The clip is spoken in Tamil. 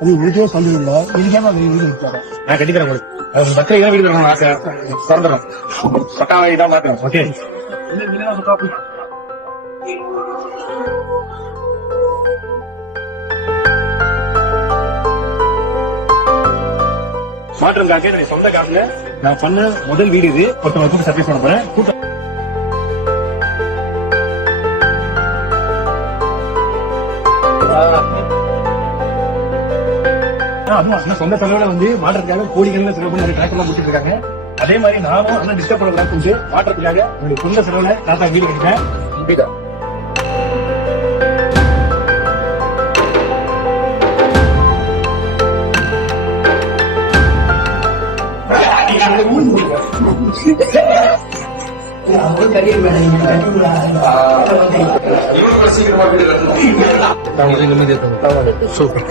அது உங்களுக்கே சொல்லுவீங்களா நீங்க வீடு விட்டாரா? நான் கட்டி தரேன் உங்களுக்கு பத்திரிகை தான் வீடு தரணும் ஆசை திறந்துடும் பட்டா வாங்கி தான் மாத்தணும். ஓகே மாற்றம் காசு என்னுடைய சொந்த காசுல நான் பண்ண முதல் வீடு இது. ஒருத்தவங்க சர்வீஸ் பண்ண போறேன். சொந்த செலவுல வந்து மாற்றத்துக்காக கோடிகள் செலவு பண்ணி டிராக்டர் எல்லாம் முடிச்சிட்டு இருக்காங்க. அதே மாதிரி நானும் அண்ணன் டிஸ்டர்ப் பண்ணக்கூடாது மாற்றத்துக்காக என்னுடைய சொந்த செலவுல தாத்தா வீடு கட்டிட்டேன். இப்படிதான் சூப்பர்.